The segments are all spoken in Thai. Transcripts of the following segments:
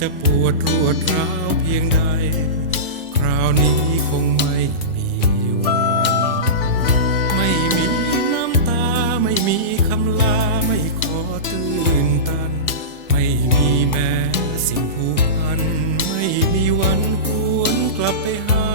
จะปวดรวดร้าวเพียงใด คราวนี้คงไม่มีวันไม่มีน้ำตาไม่มีคำลาไม่ขอตื่นตัน ไม่มีแม้สิ่งผูกพัน ไม่มีวันหวนกลับไปหา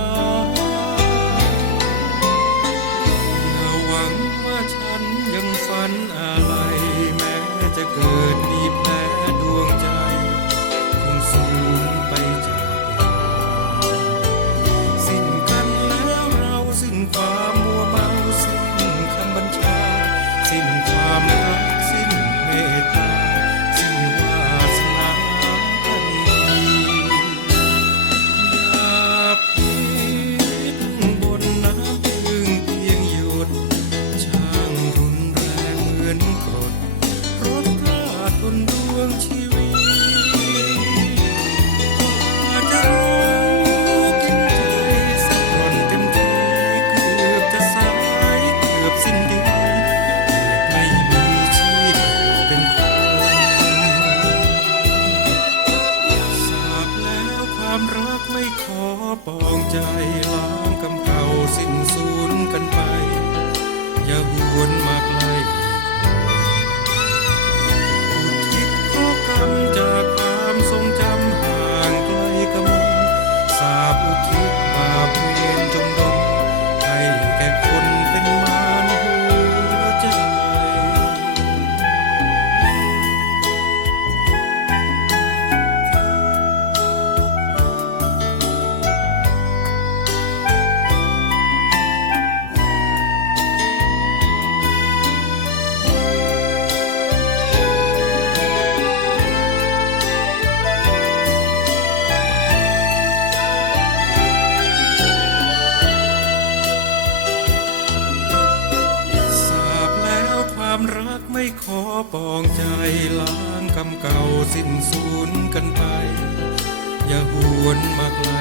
ขอปองใจล้างกำเก่าสิ้นสูญกันไป อย่าหวนมากล ปองใจล้างคำเก่าสิ้นสูญกันไป อย่าหวนมาไกล